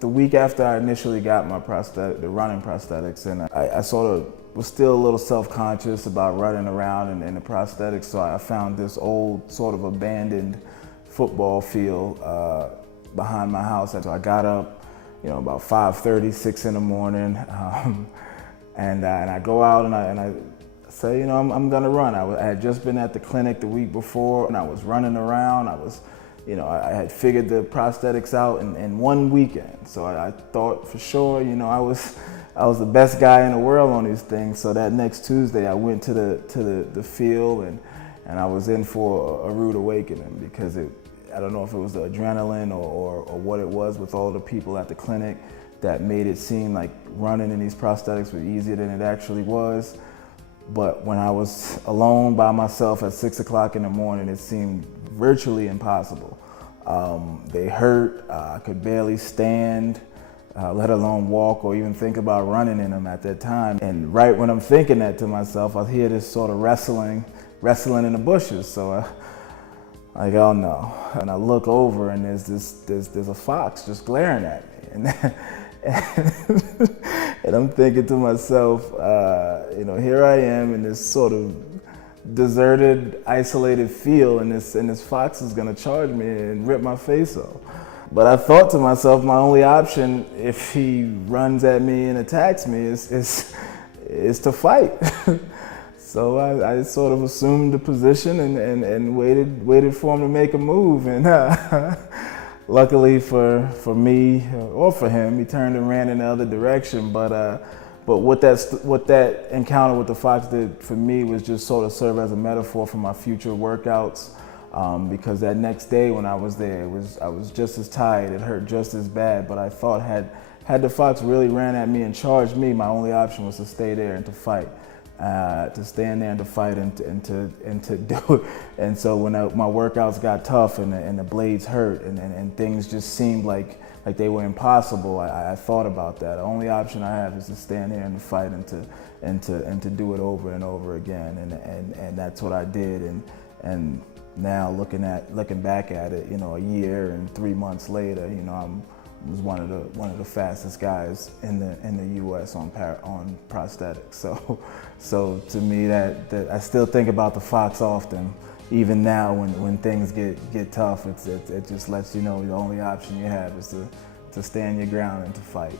the week after I initially got my the running prosthetics, and I sort of was still a little self-conscious about running around in the prosthetics, so I found this old sort of abandoned football field behind my house. So I got up, about 5:30, 6 in the morning, and I go out and I say, I'm gonna run. I had just been at the clinic the week before, and I was running around. I had figured the prosthetics out in one weekend, so I thought for sure, I was the best guy in the world on these things. So that next Tuesday, I went to the field, and I was in for a rude awakening, because I don't know if it was the adrenaline or what it was with all the people at the clinic that made it seem like running in these prosthetics was easier than it actually was. But when I was alone by myself at 6 o'clock in the morning, it seemed virtually impossible. They hurt, I could barely stand, let alone walk or even think about running in them at that time. And right when I'm thinking that to myself, I hear this sort of wrestling in the bushes. So like, oh no. And I look over, and there's a fox just glaring at me. And I'm thinking to myself, here I am in this sort of deserted, isolated field, and this fox is gonna charge me and rip my face off. But I thought to myself, my only option if he runs at me and attacks me is to fight. So I sort of assumed the position and waited for him to make a move. And luckily for me, or for him, he turned and ran in the other direction. But what that encounter with the fox did for me was just sort of serve as a metaphor for my future workouts. Because that next day when I was there, I was just as tired, it hurt just as bad. But I thought had the fox really ran at me and charged me, my only option was to stay there and to fight. To stand there and to fight and to do it. And so when my workouts got tough and the blades hurt and things just seemed like they were impossible, I thought about that. The only option I have is to stand there and to fight and to do it over and over again. And that's what I did. And now looking back at it, a year and 3 months later, I was one of the fastest guys in the U.S. on prosthetics. So to me, that I still think about the fox often, even now when things get tough. It just lets you know the only option you have is to stand your ground and to fight.